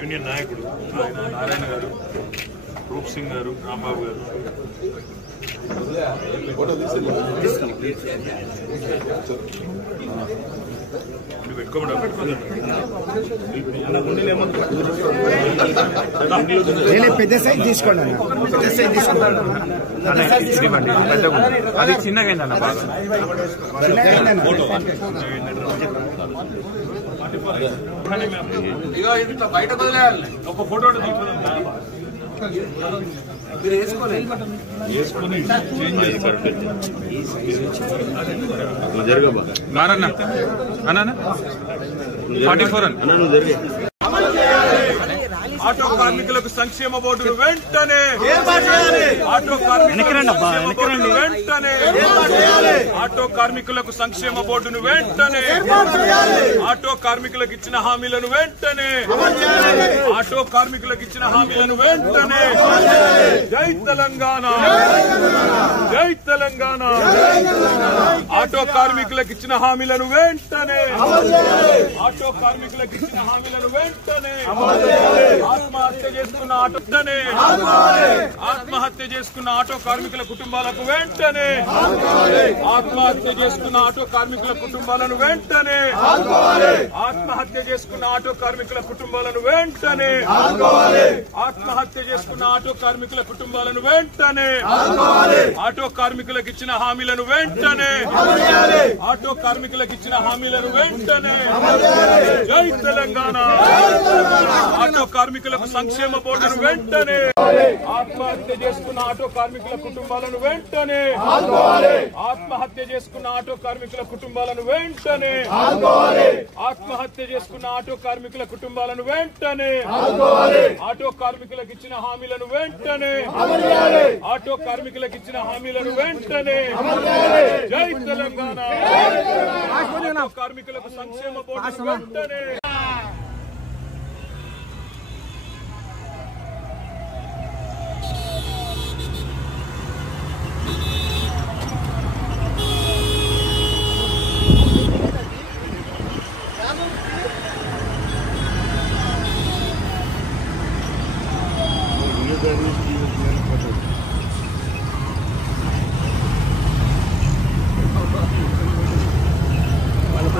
Union నాయకుడు ఆయన నారాయణ గారు, రూప్ సింగ్ గారు, రాంబాబు గారు. పెద్ద సైజ్ తీసుకోండి అన్న, పెద్ద సైజ్ తీసుకోండి. అది చిన్నగా అన్న, బాగా బయటకు వదిలేయాలి. ఒక ఫోటో మీరు వేసుకొని చేంజ్ జరగబా నారన్న అన్న 44 అన్న నువ్వు జరిగే ఆటో కార్మికులకు సంక్షేమ బోర్డును వెంటనే ఆటో కార్మికులకు సంక్షేమ బోర్డును వెంటనే ఆటో కార్మికులకు ఇచ్చిన హామీలను వెంటనే ఆటో కార్మికులకు ఇచ్చిన హామీలను వెంటనే జై తెలంగాణ, జై తెలంగాణ. ఆటో కార్మికులకు ఇచ్చిన హామీలను వెంటనే ఆటో కార్మికులకు ఇచ్చిన హామీలను వెంటనే ఆత్మహత్య చేసుకున్న ఆత్మహత్య చేసుకున్న ఆటో కార్మికుల కుటుంబాలకు వెంటనే ఆత్మహత్య చేసుకున్న ఆటో కార్మికుల కుటుంబాలను వెంటనే ఆత్మహత్య చేసుకున్న ఆటో కార్మికుల కుటుంబాలను వెంటనే ఆత్మహత్య చేసుకున్న ఆటో కార్మికుల కుటుంబాలను వెంటనే ఆటో కార్మికులకు ఇచ్చిన హామీలను వెంటనే ఆటో కార్మికులకు ఇచ్చిన హామీలను వెంటనే జై తెలంగాణ. ఆటో కార్మికులకు సంక్షేమ బోర్డును వెంటనే ఆత్మహత్య చేసుకున్న ఆటో కార్మికుల కుటుంబాలను వెంటనే ఆత్మహత్య చేసుకున్న ఆటో కార్మికుల కుటుంబాలను వెంటనే ఆత్మహత్య చేసుకున్న ఆటో కార్మికుల కుటుంబాలను వెంటనే ఆటో కార్మికులకు ఇచ్చిన హామీలను వెంటనే ఆటో కార్మికులకు ఇచ్చిన హామీలను వెంటనే జై తెలంగాణ. ఆటో కార్మికులకు సంక్షేమ బోర్డును వెంటనే వాళ్ళు